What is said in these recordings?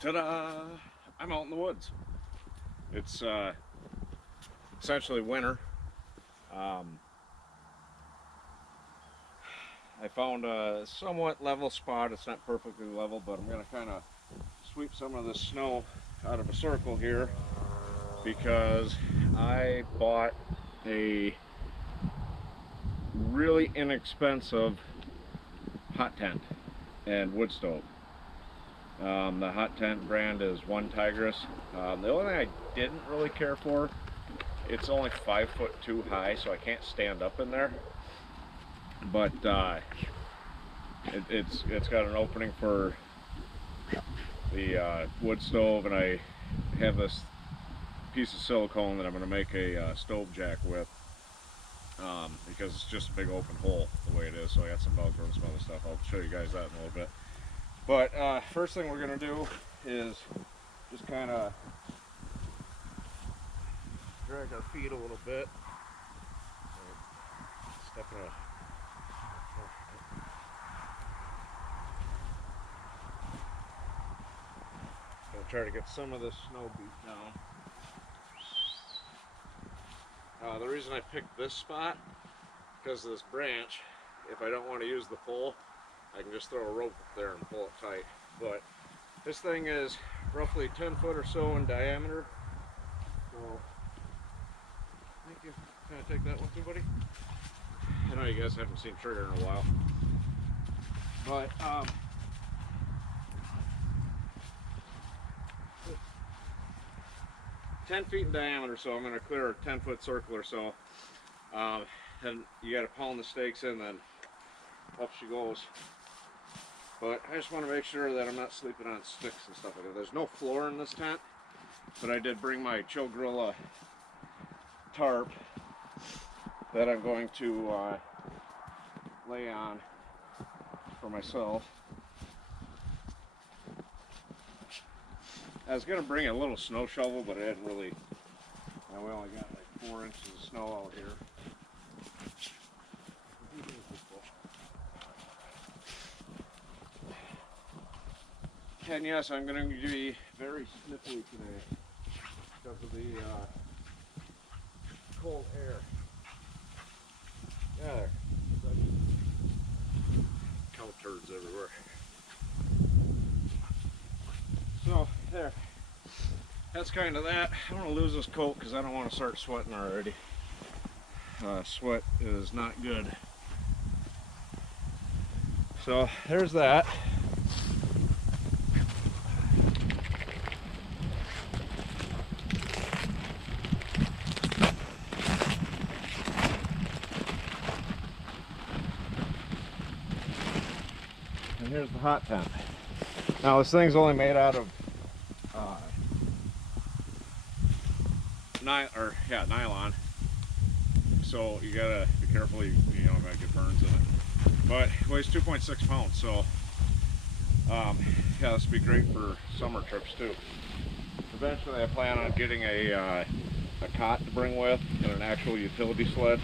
Ta-da! I'm out in the woods. It's essentially winter. Um, I found a somewhat level spot. It's not perfectly level, but I'm going to kind of sweep some of this snow out of a circle here because I bought a really inexpensive hot tent and wood stove. The hot tent brand is One Tigress. The only thing I didn't really care for, it's only 5'2" high, so I can't stand up in there. But it's got an opening for the wood stove, and I have this piece of silicone that I'm going to make a stove jack with, because it's just a big open hole the way it is. So I got some Velcro and some other stuff. I'll show you guys that in a little bit. But first thing we're going to do is just kind of drag our feet a little bit. Step in a try to get some of this snow beat down. The reason I picked this spot, because of this branch, if I don't want to use the pole, I can just throw a rope up there and pull it tight. But this thing is roughly 10 foot or so in diameter. So, thank you. Can I take that one too, buddy? I know you guys haven't seen Trigger in a while. But, 10 feet in diameter, so I'm going to clear a 10-foot circle or so. Then you got to pound the stakes in, then up she goes. But I just want to make sure that I'm not sleeping on sticks and stuff like that. There's no floor in this tent, but I did bring my Chill Gorilla tarp that I'm going to lay on for myself. I was going to bring a little snow shovel, but I didn't really. We only got like 4 inches of snow out here. And yes, I'm going to be very sniffly today because of the cold air. Yeah, there. Cow turds everywhere. So, there. That's kind of that. I don't want to lose this coat because I don't want to start sweating already. Sweat is not good. So, there's that. And here's the hot tent. Now this thing's only made out of nylon, so you gotta be careful. You know, might get burns in it. But it weighs 2.6 pounds, so yeah, this would be great for summer trips too. Eventually, I plan on getting a cot to bring with and an actual utility sled.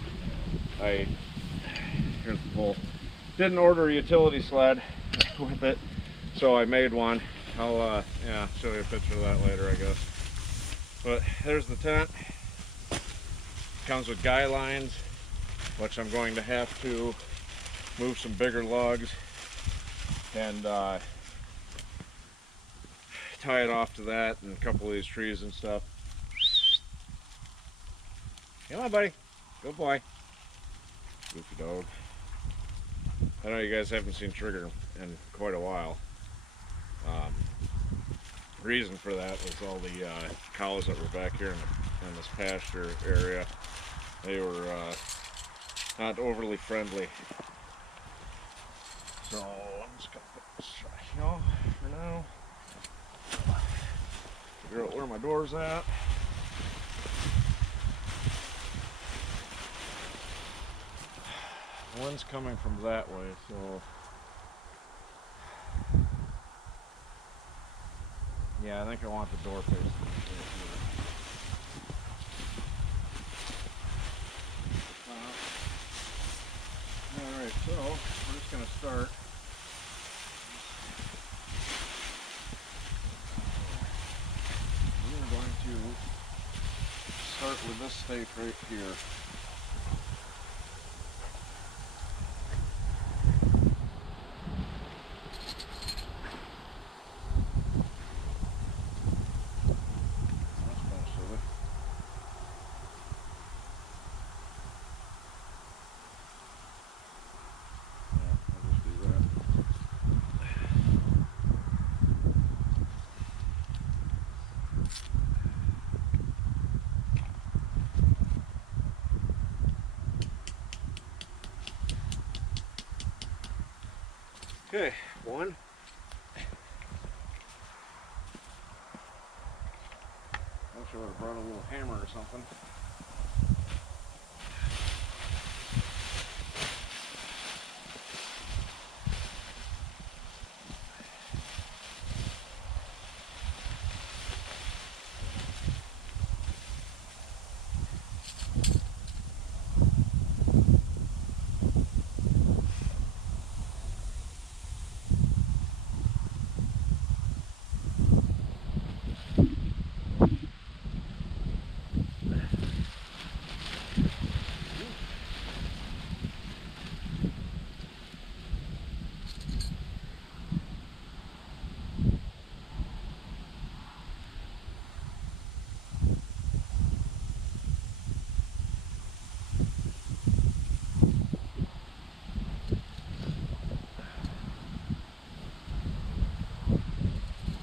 Here's the pole. Didn't order a utility sled with it, so I made one. I'll yeah, show you a picture of that later, I guess. But there's the tent. Comes with guy lines, which I'm going to have to move some bigger lugs and tie it off to that and a couple of these trees and stuff. Come on, buddy. Good boy. Goofy dog. I know you guys haven't seen Trigger in quite a while. Reason for that was all the cows that were back here in this pasture area. They were not overly friendly. So I'm just gonna put this right here for now. Figure out where my door's at. Wind's coming from that way, so yeah, I think I want the door facing. Alright, so we're just going to start this stake right here. That's kind of silly. Yeah, I'll just do that. Okay, one. I wish I would have brought a little hammer or something.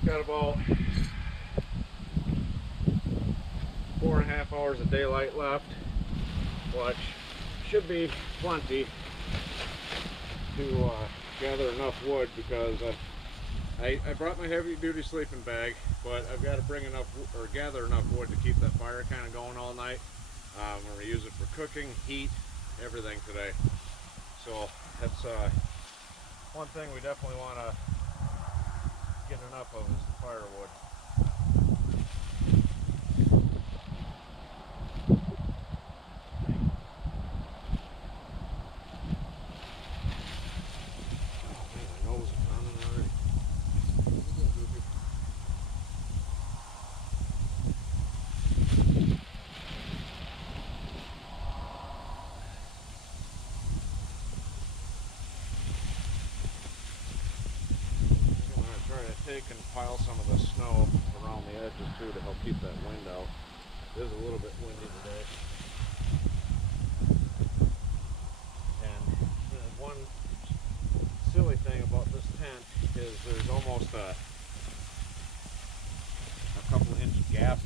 Got about 4.5 hours of daylight left, which should be plenty to gather enough wood, because I brought my heavy duty sleeping bag, but I've got to bring enough or gather enough wood to keep that fire kind of going all night. I'm going to use it for cooking, heat, everything today. So that's one thing we definitely want to get enough of is the firewood. Take and pile some of the snow around the edges too to help keep that wind out. It is a little bit windy today. And one silly thing about this tent is there's almost a couple inch gap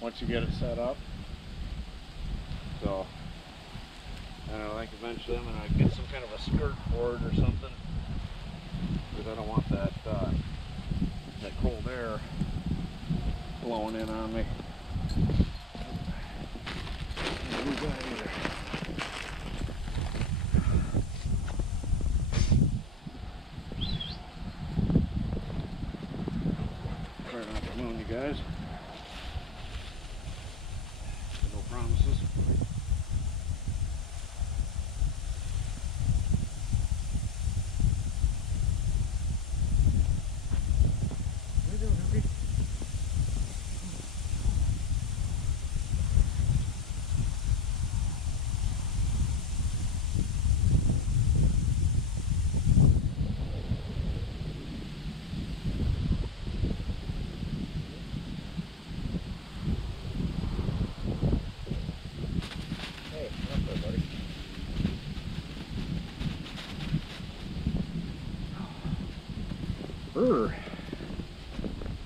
once you get it set up. So I think eventually I'm going to get some kind of a skirt for it or something, because I don't want that cold air blowing in on me. Can't move that either. Try not to moon you guys. No promises.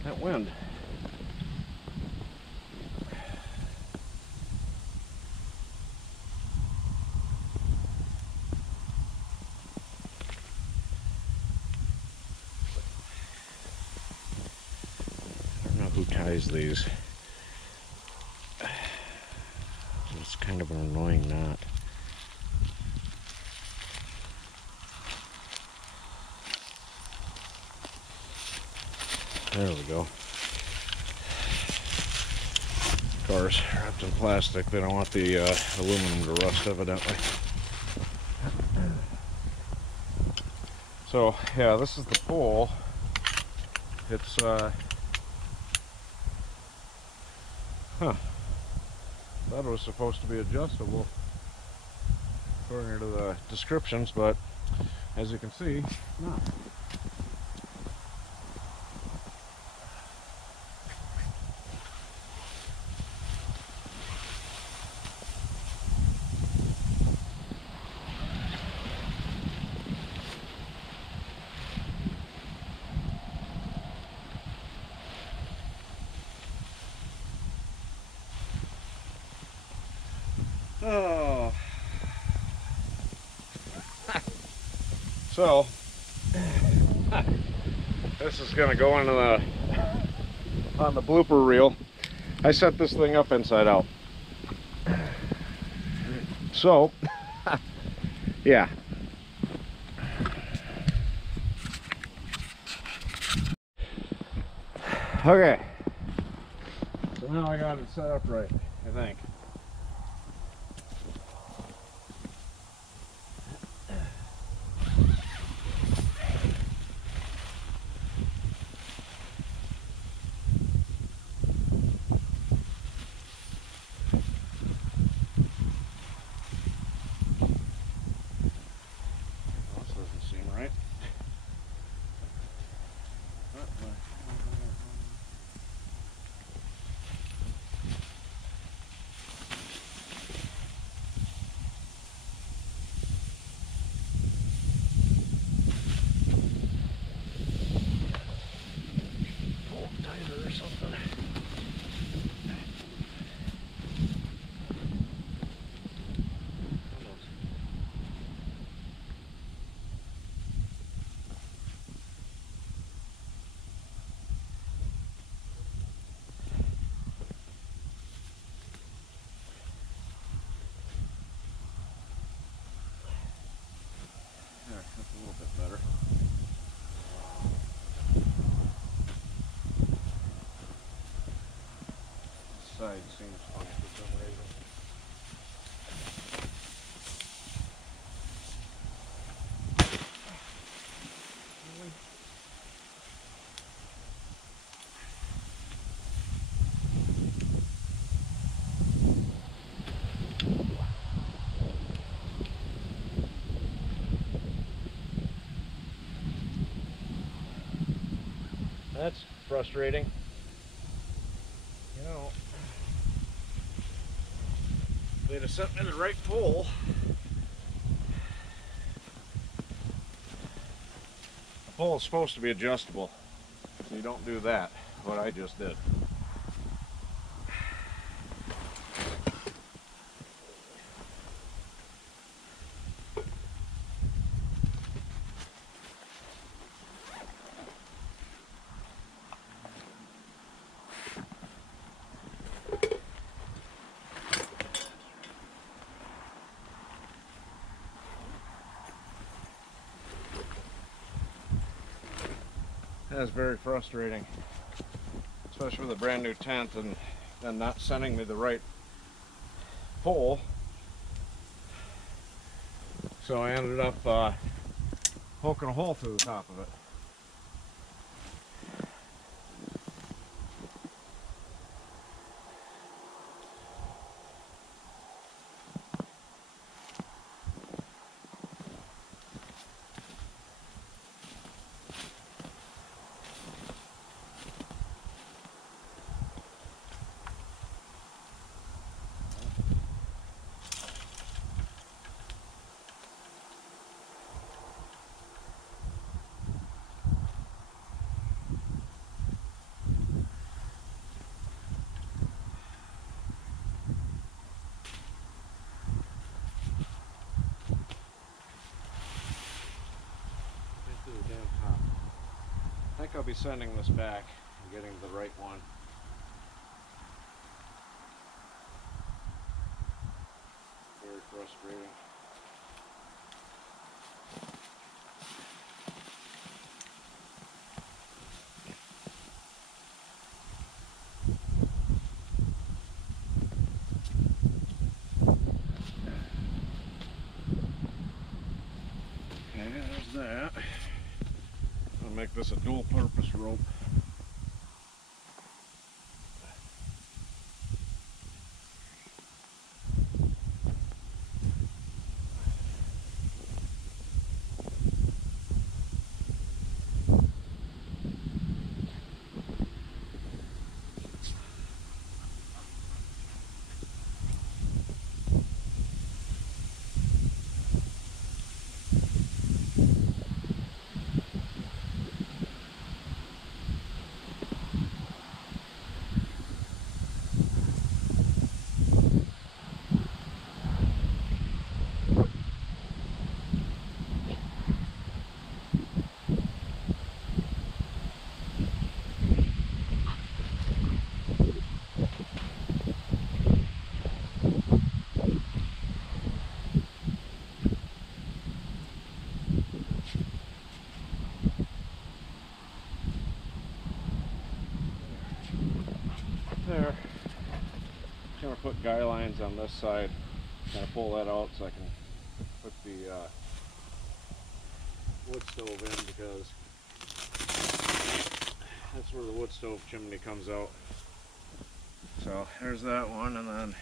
That wind. I don't know who ties these. It's kind of an annoying knot. There we go. Of course, wrapped in plastic. They don't want the aluminum to rust, evidently. So, yeah, this is the pole. It's, Thought it was supposed to be adjustable according to the descriptions, but as you can see, not. Oh. So this is gonna go into on the blooper reel. I set this thing up inside out. So yeah. Okay. So now I got it set up right, I think. This doesn't seem right. Pull it tighter or something. There, that's a little bit better. This side seems funny for some reason. That's frustrating. You know, if they'd have sent me the right pole. The pole is supposed to be adjustable. So you don't do that, what I just did. That's very frustrating, especially with a brand new tent and not sending me the right pole. So I ended up poking a hole through the top of it. I think I'll be sending this back and getting the right one. Very frustrating. Okay, there's that. I'll make this a dual purpose rope. guy lines on this side. Kind of pull that out so I can put the wood stove in, because that's where the wood stove chimney comes out. So there's that one, and then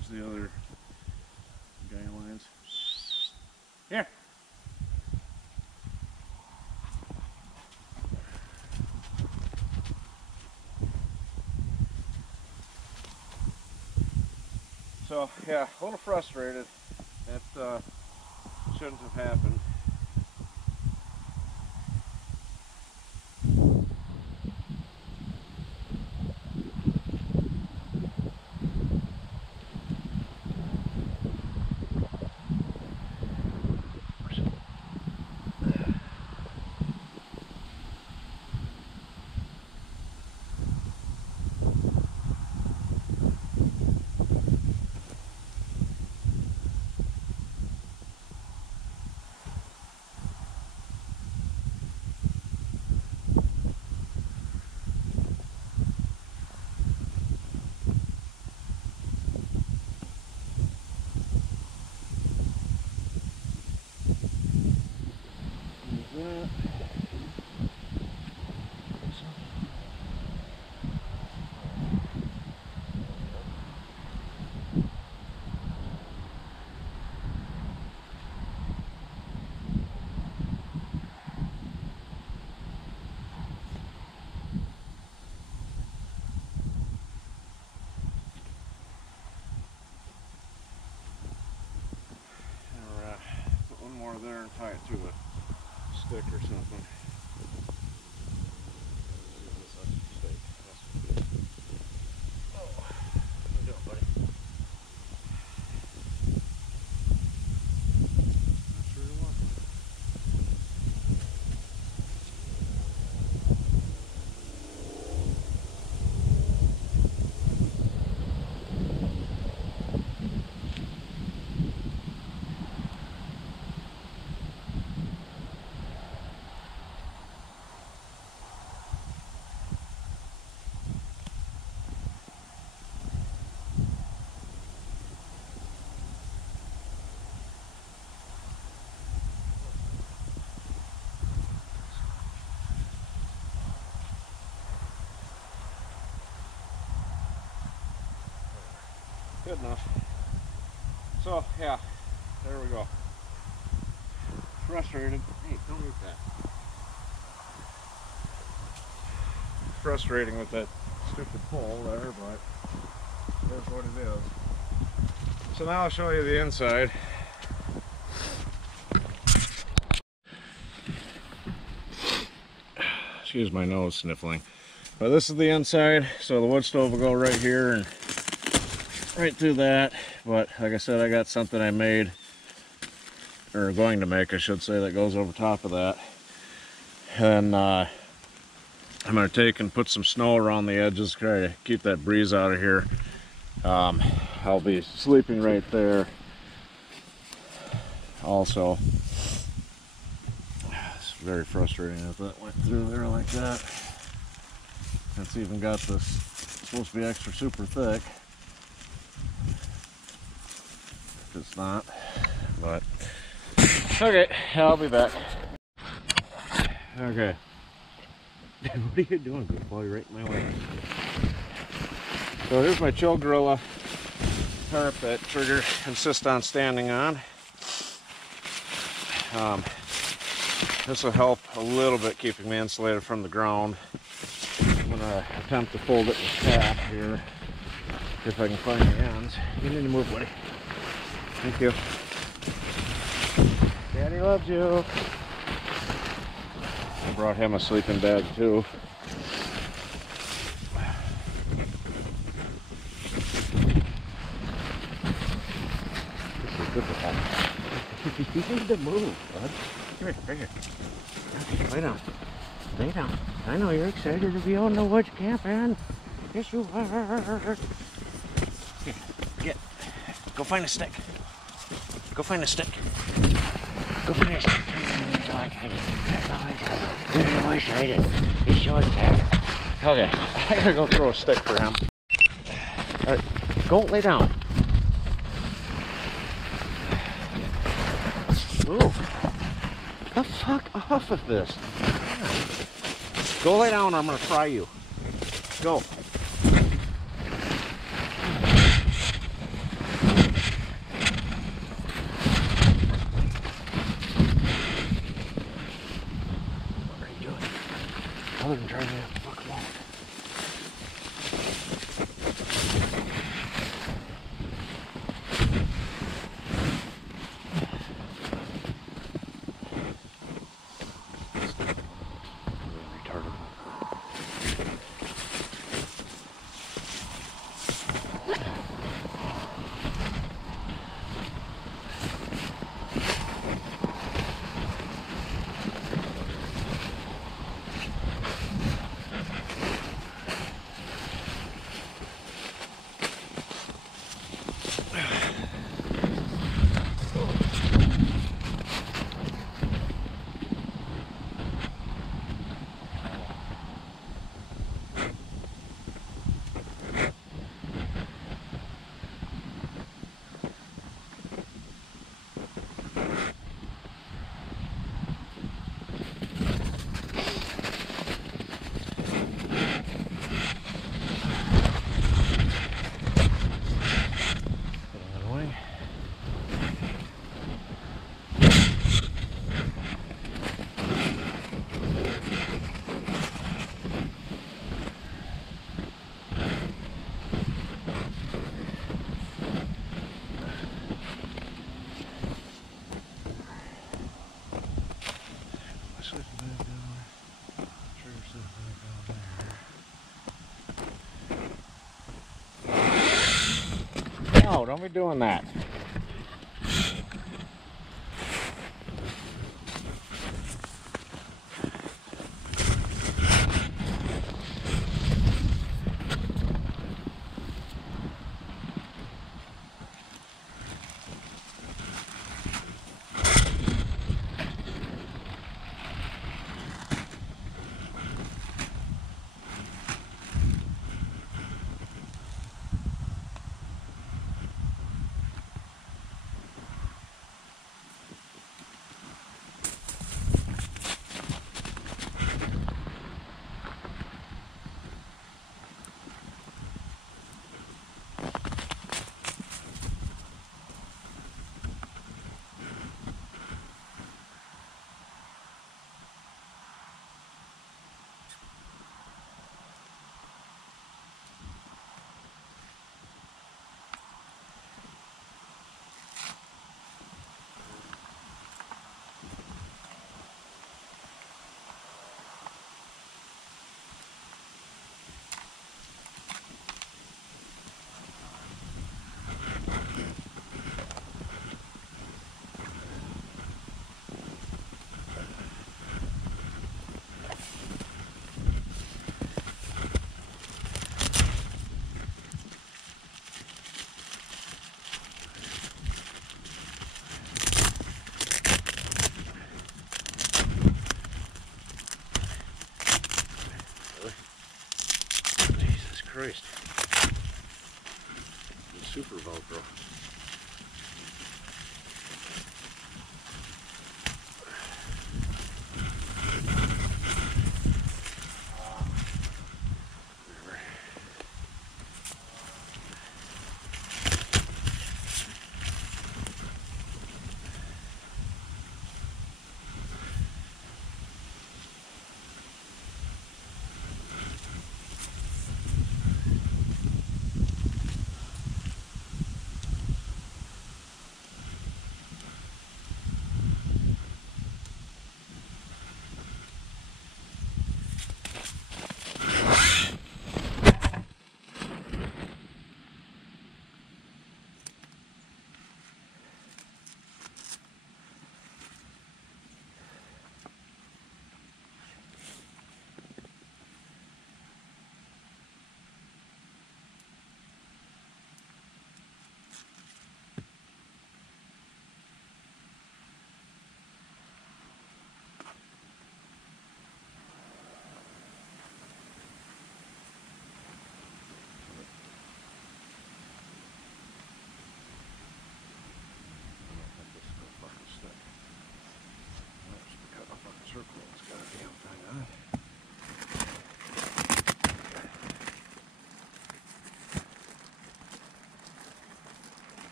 there's the other guy lines. Here. So yeah, a little frustrated. That shouldn't have happened. There and tie it to a stick or something. Oh, what you doing, buddy? Not sure you want. Good enough. So yeah, there we go. Frustrated. Hey, don't eat that. Frustrating with that stupid pole there, but that's what it is. So now I'll show you the inside. Excuse my nose sniffling. But this is the inside, so the wood stove will go right here and right through that. But like I said, I got something I made, or going to make I should say, that goes over top of that. And I'm going to take and put some snow around the edges, try to keep that breeze out of here. I'll be sleeping right there also. It's very frustrating that that went through there like that. It's even got this, it's supposed to be extra super thick. It's not, but okay, I'll be back. Okay. What are you doing, good boy? Right in my way. So here's my Chill Gorilla tarp that Trigger insists on standing on. This will help a little bit keeping me insulated from the ground. I'm gonna attempt to fold it in half here, if I can find the ends. You need to move, buddy. Thank you. Daddy loves you. I brought him a sleeping bag too. This is good for that. You need to move, bud. Come here, right here. Okay, lay down. Lay down. I know you're excited to be on the woods camping. Yes, you are. Here, get. Go find a stick. Go find a stick. Go find a stick. Okay, I gotta go throw a stick for him. Alright, go lay down. Ooh. The fuck off of this. Go lay down or I'm gonna fry you. Go. Other than trying to fuck them off. Retarded. No, don't be doing that. Christ. It's super Velcro.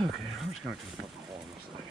Okay, I'm just gonna put the hole in this thing.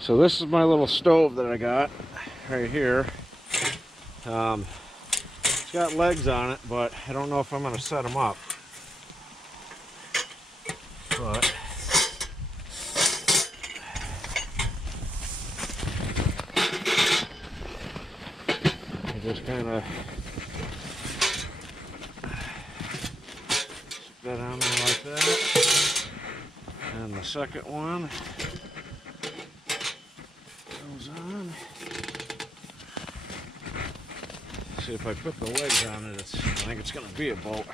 So this is my little stove that I got right here. It's got legs on it, but I don't know if I'm going to set them up. But I just kind of stick that on there like that. And the second one goes on. See, if I put the legs on it, I think it's going to be about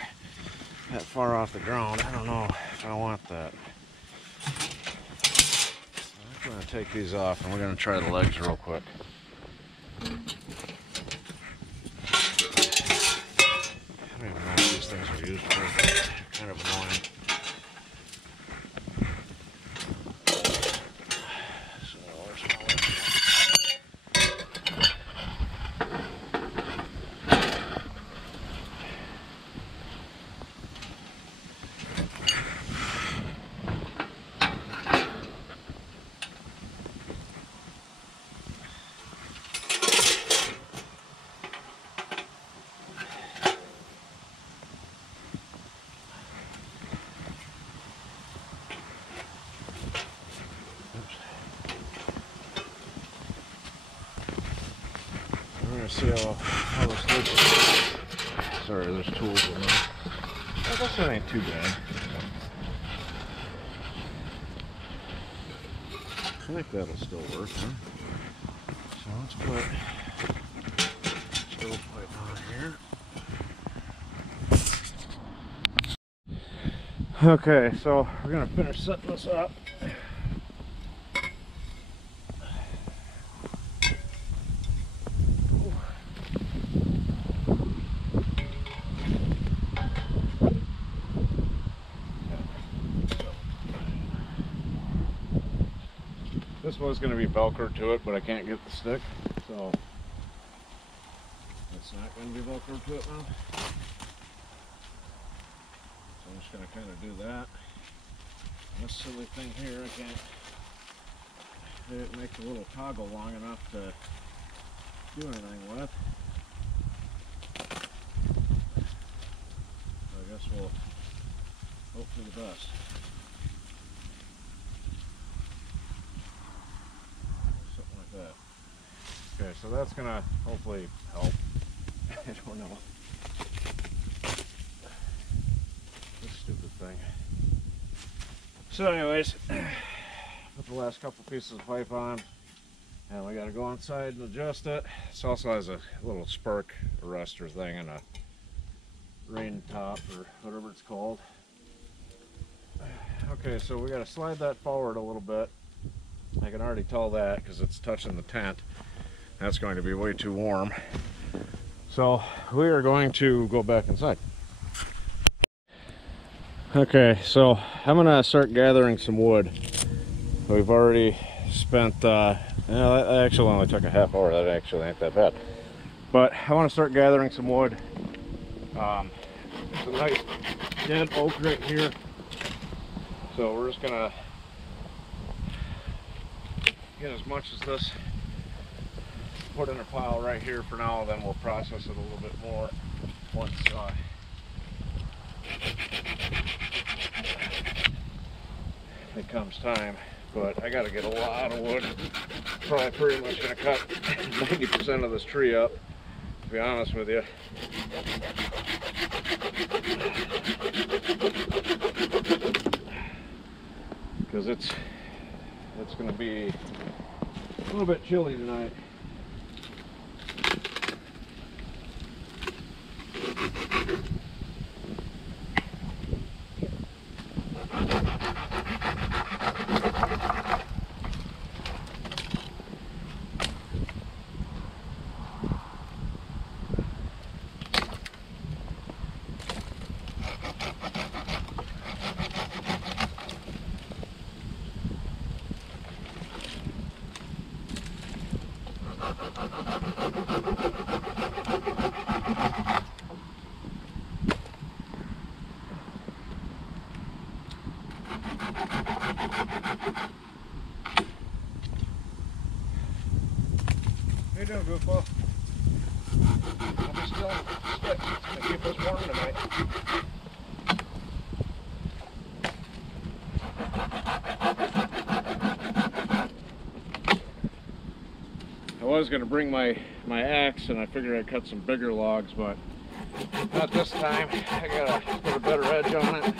that far off the ground. I don't know if I want that. So I'm going to take these off and we're going to try the legs real quick. I don't even know what these things are used for. They're kind of annoying. So where's my leg? We're going to see how this looks. Sorry, there's tools in there. I guess that ain't too bad. I think that'll still work, huh? So let's put stovepipe on here. Okay, so we're going to finish setting this up. This was going to be Velcro to it, but I can't get the stick, so it's not going to be Velcro to it now. So I'm just going to kind of do that. And this silly thing here, I didn't make the little toggle long enough to do anything with. So I guess we'll hope for the best. Okay, so that's gonna hopefully help. I don't know. This stupid thing. So anyways, put the last couple pieces of pipe on, and we gotta go inside and adjust it. This also has a little spark arrestor thing and a rain top or whatever it's called. Okay, so we gotta slide that forward a little bit. I can already tell that because it's touching the tent. That's going to be way too warm. So we are going to go back inside. Okay, so I'm gonna start gathering some wood. We've already spent, that actually only took a half hour. That actually ain't that bad. But I want to start gathering some wood. There's a nice dead oak right here. So we're just gonna get as much as this, put in a pile right here for now, then we'll process it a little bit more once it comes time. But I gotta get a lot of wood. Probably pretty much gonna cut 90% of this tree up, to be honest with you. Because it's gonna be a little bit chilly tonight. How you doing, Goofball? I'll be still sticks. It's gonna keep us warm tonight. I was gonna bring my axe, and I figured I'd cut some bigger logs, but not this time. I gotta put a better edge on it.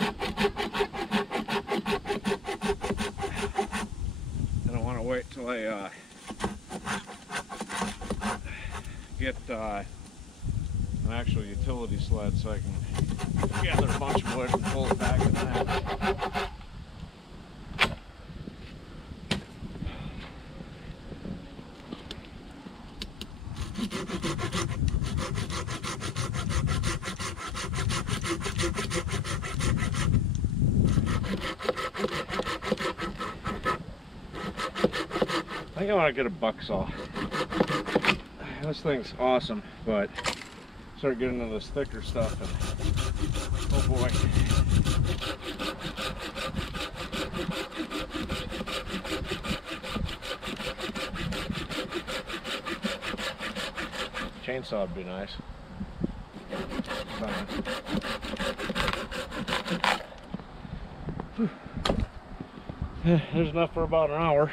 I don't want to wait till I get an actual utility sled so I can gather a bunch of wood and pull it back in that. I think I want to get a buck saw. This thing's awesome, but start getting into this thicker stuff and oh boy. Chainsaw would be nice. There's enough for about an hour.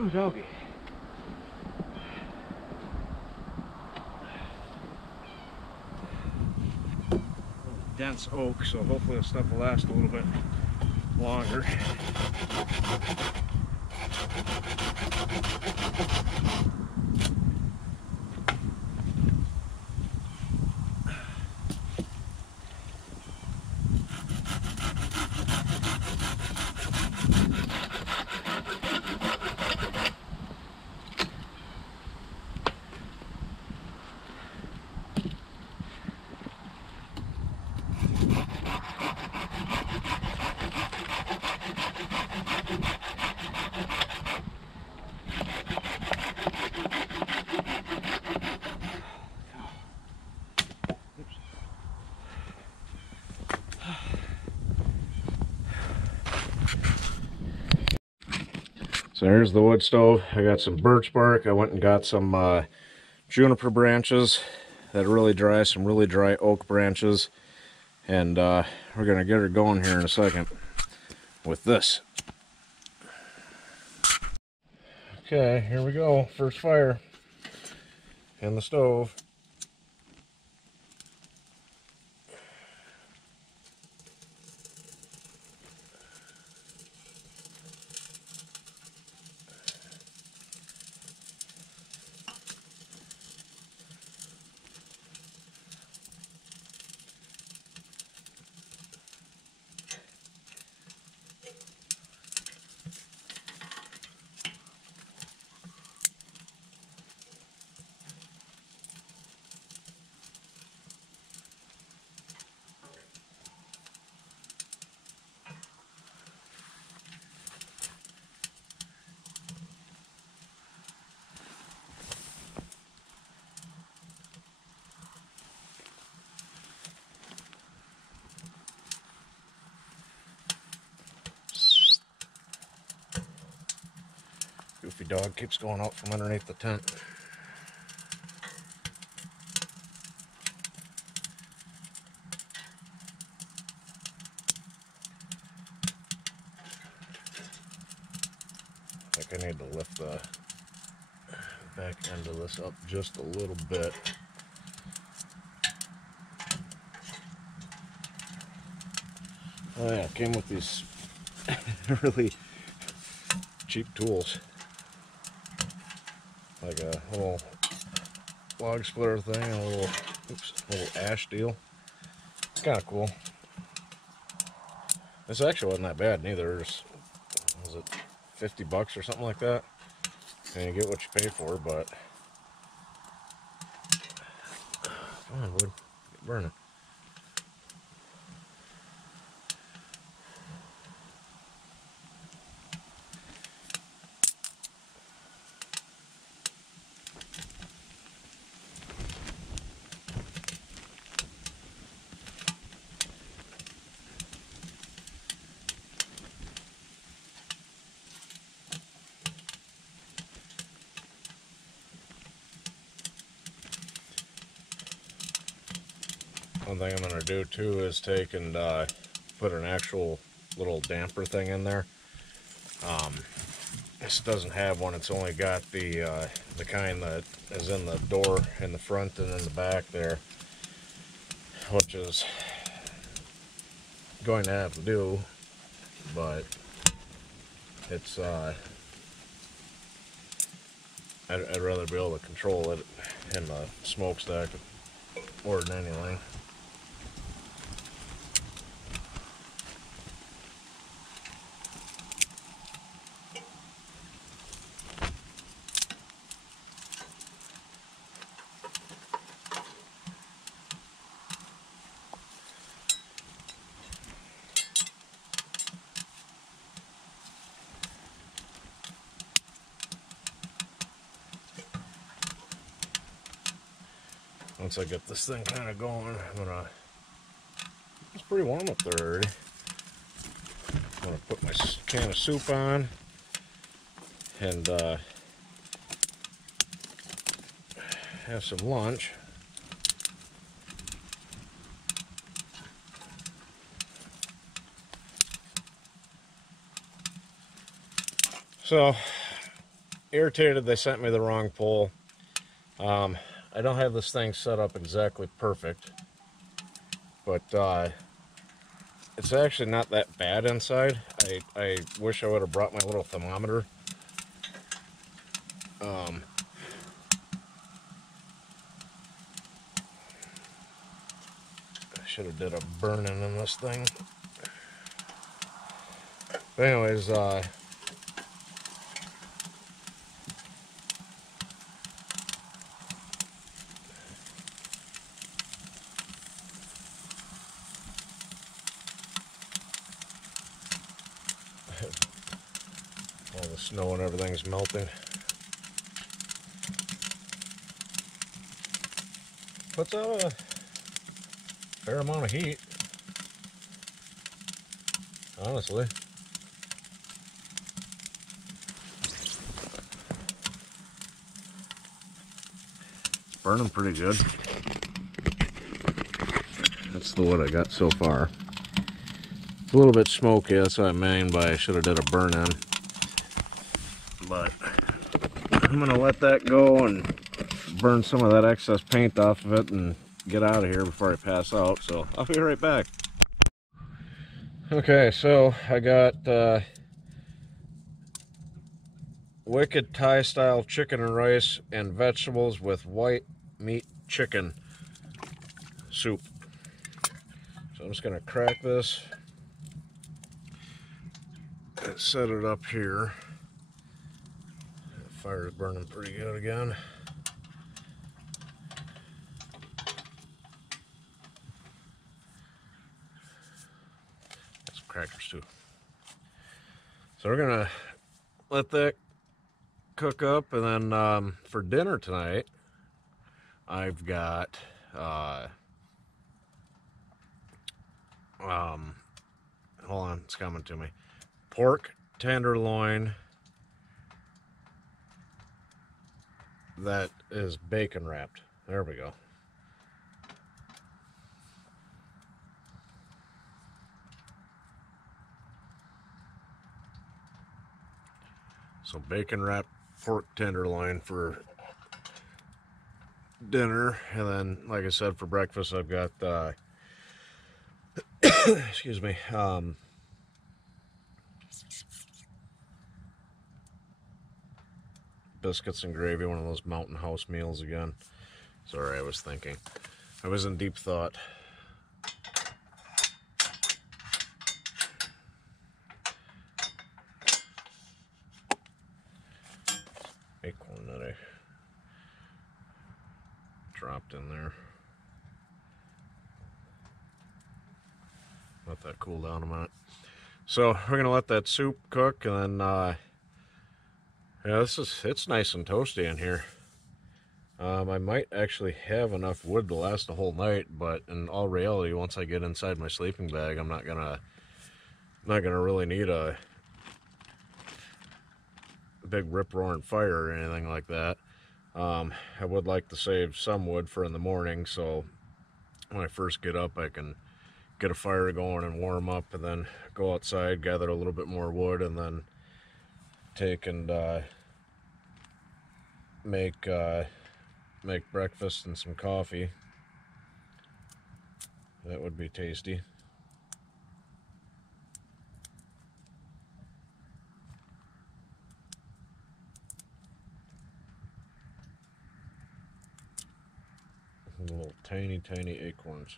Oh, doggy. Dense oak, so hopefully this stuff will last a little bit longer. So here's the wood stove. I got some birch bark. I went and got some juniper branches that are really dry, some really dry oak branches. And we're gonna get her going here in a second with this. Okay, here we go. First fire in the stove. Goofy dog keeps going out from underneath the tent. I think I need to lift the back end of this up just a little bit. Oh yeah, it came with these really cheap tools. Like a little log splitter thing, a little, little ash deal. It's kind of cool. This actually wasn't that bad neither. Was it 50 bucks or something like that? And you get what you pay for, but come on, wood, get burning. One thing I'm going to do too is take and put an actual little damper thing in there. This doesn't have one, it's only got the kind that is in the door in the front and in the back there, which is going to have to do, but it's I'd rather be able to control it in the smokestack more than anything. Once I get this thing kind of going, it's pretty warm up there already. I'm gonna put my can of soup on and have some lunch. So, irritated they sent me the wrong pole. I don't have this thing set up exactly perfect, but it's actually not that bad inside. I wish I would have brought my little thermometer. I should have did a burn-in in this thing. But anyways, all the snow and everything's melting. Puts out a fair amount of heat, honestly. It's burning pretty good. That's the wood I got so far. It's a little bit smoky, that's what I mean by I should have did a burn-in. But I'm gonna let that go and burn some of that excess paint off of it and get out of here before I pass out, so I'll be right back. Okay, so I got Wicked Thai style chicken and rice and vegetables with white meat chicken soup. So I'm just gonna crack this and set it up here. The fire's burning pretty good again. Some crackers too. So we're gonna let that cook up, and then for dinner tonight I've got hold on, it's coming to me. Pork tenderloin that is bacon wrapped. There we go. So bacon wrapped pork tenderloin for dinner, and then, like I said, for breakfast I've got excuse me, biscuits and gravy, one of those Mountain House meals again. Sorry, I was thinking. I was in deep thought. Acorn that I dropped in there. Let that cool down a minute. So we're gonna let that soup cook, and then yeah, it's nice and toasty in here. I might actually have enough wood to last the whole night, but in all reality, once I get inside my sleeping bag, I'm not gonna really need a big rip-roaring fire or anything like that. I would like to save some wood for in the morning, so when I first get up, I can get a fire going and warm up, and then go outside, gather a little bit more wood, and then take and make breakfast and some coffee. That would be tasty. Little tiny acorns.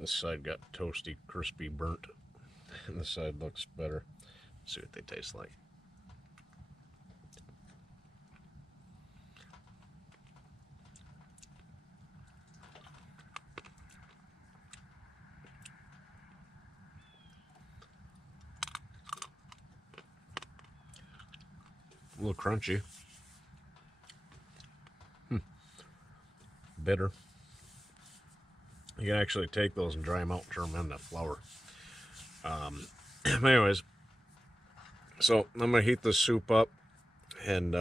This side got toasty, crispy, burnt, and this side looks better. Let's see what they taste like. A little crunchy. Bitter. You can actually take those and dry them out and turn them into flour. Anyways, so I'm gonna heat this soup up and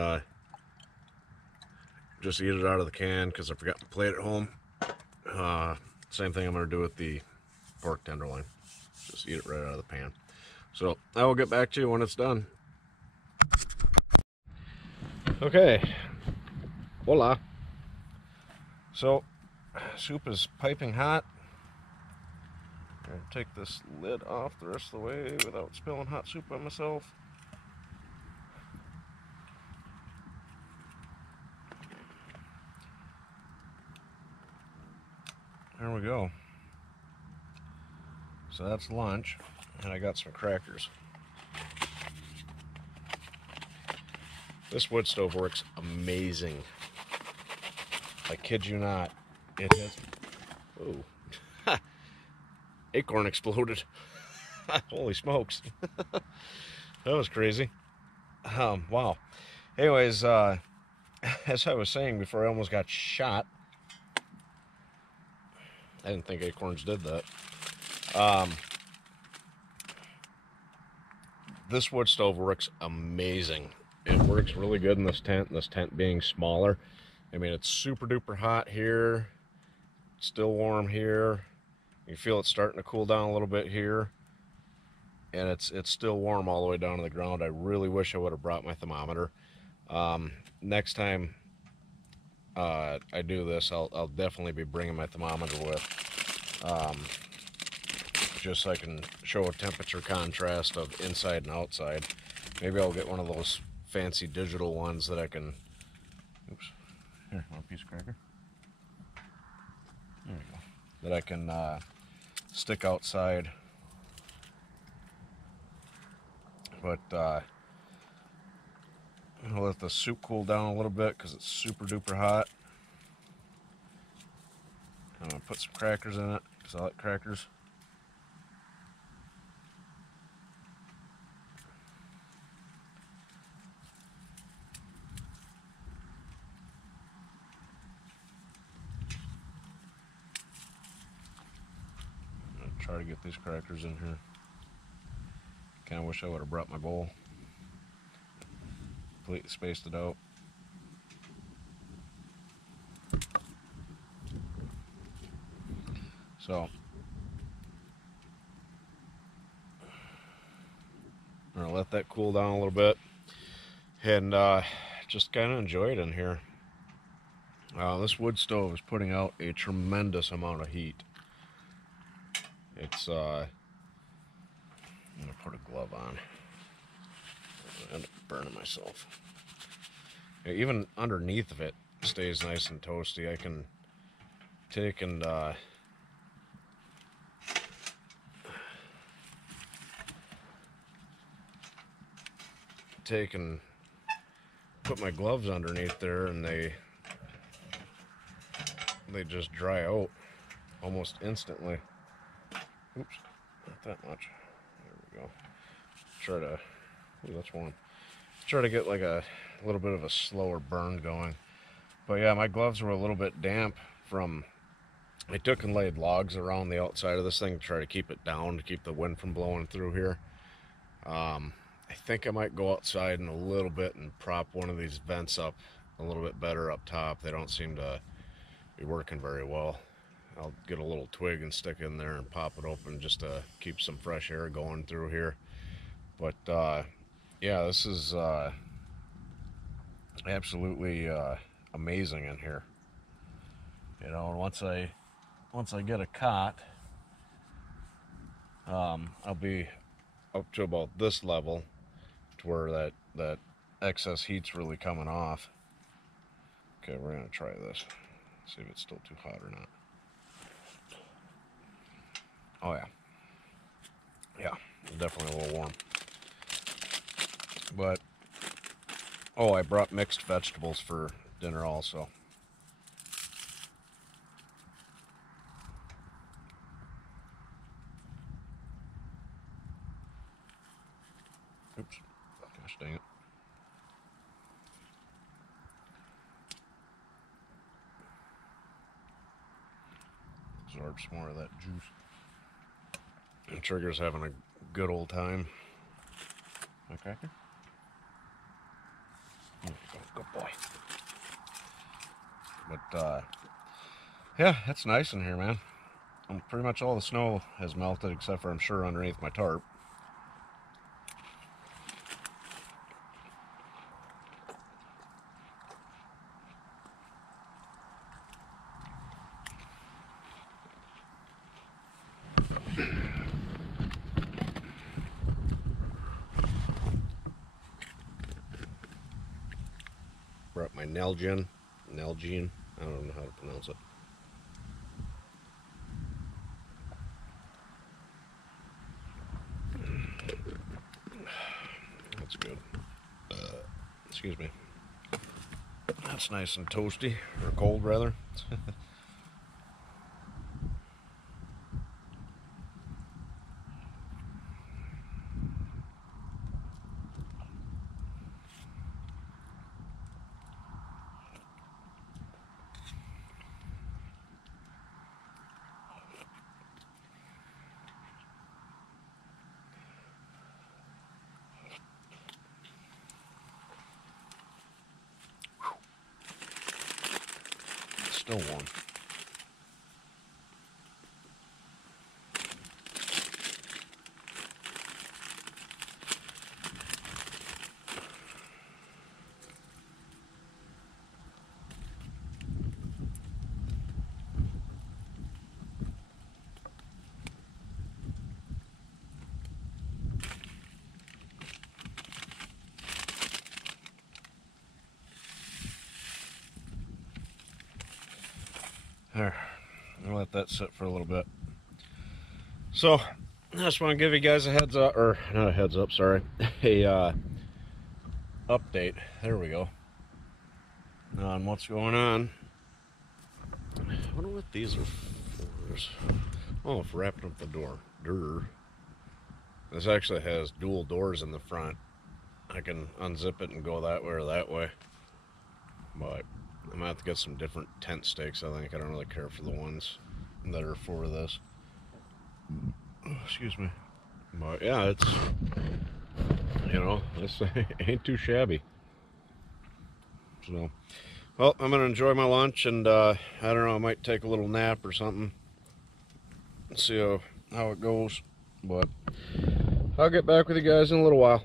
just eat it out of the can because I forgot to plate at home. Same thing I'm gonna do with the pork tenderloin. Just eat it right out of the pan. So I will get back to you when it's done. Okay, voila. So soup is piping hot. I'm gonna take this lid off the rest of the way without spilling hot soup on myself. There we go. So that's lunch, and I got some crackers. This wood stove works amazing. I kid you not. It has... Whoa. Acorn exploded. Holy smokes. That was crazy. Wow. Anyways, as I was saying before, I almost got shot. I didn't think acorns did that. This wood stove works amazing. It works really good in this tent being smaller. I mean, it's super duper hot here, still warm here. You feel it starting to cool down a little bit here, and it's still warm all the way down to the ground. I really wish I would have brought my thermometer. Next time I do this, I'll definitely be bringing my thermometer with, just so I can show a temperature contrast of inside and outside. Maybe I'll get one of those fancy digital ones that I can... Oops. Here, want a piece of cracker? There you go. That I can stick outside. But I'll let the soup cool down a little bit because it's super duper hot. I'm gonna put some crackers in it because I like crackers. try to get these crackers in here. Kind of wish I would have brought my bowl. Completely spaced it out. So, I'm gonna let that cool down a little bit, and just kind of enjoy it in here. This wood stove is putting out a tremendous amount of heat. It's I'm gonna put a glove on. I end up burning myself. Even underneath of it stays nice and toasty. I can take and put my gloves underneath there, and they just dry out almost instantly. Oops, not that much. There we go. Try to, ooh, that's warm. Try to get like a little bit of a slower burn going. But yeah, my gloves were a little bit damp from, I took and laid logs around the outside of this thing to try to keep it down, to keep the wind from blowing through here. I think I might go outside in a little bit and prop one of these vents up a little bit better up top. They don't seem to be working very well. I'll get a little twig and stick in there and pop it open just to keep some fresh air going through here. But yeah, this is absolutely amazing in here. You know, and once I get a cot, I'll be up to about this level, to where that excess heat's really coming off. Okay, we're gonna try this. See if it's still too hot or not. Oh yeah. Yeah, definitely a little warm. But, oh, I brought mixed vegetables for dinner also. Oops, gosh dang it. Absorb some more of that juice. And Trigger's having a good old time. My cracker? There you go, good boy. But yeah, it's nice in here, man. Pretty much all the snow has melted, except for, I'm sure, underneath my tarp. Brought my Nalgene, I don't know how to pronounce it. That's good. Excuse me. That's nice and toasty, or cold rather. Still warm. There, I'll let that sit for a little bit. So, I just want to give you guys a heads up, or not a heads up, sorry, a update. There we go. On what's going on. I wonder what these are for. Oh, it's wrapping up the door. Durr. This actually has dual doors in the front. I can unzip it and go that way or that way. But I'm gonna have to get some different tent stakes, I think. I don't really care for the ones that are for this. Excuse me. But yeah, it's, you know, this ain't too shabby. So, well, I'm gonna enjoy my lunch, and I don't know, I might take a little nap or something. See how it goes. But I'll get back with you guys in a little while.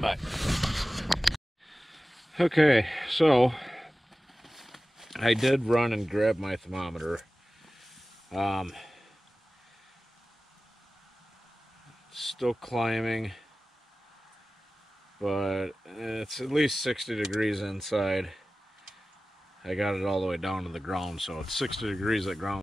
Bye. Okay, so I did run and grab my thermometer. Still climbing, but it's at least 60 degrees inside. I got it all the way down to the ground, so it's 60 degrees at ground.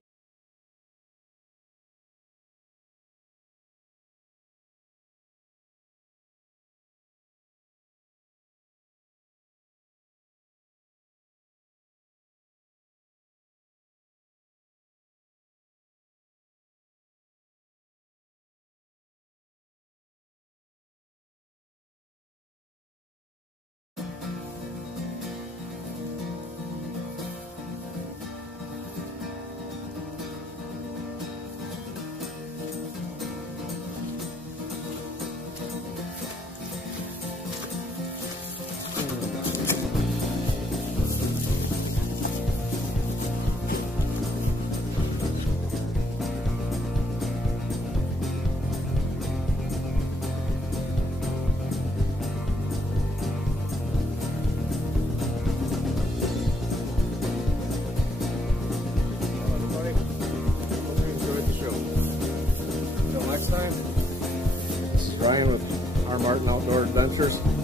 Ryan with R. Martin Outdoor Adventures.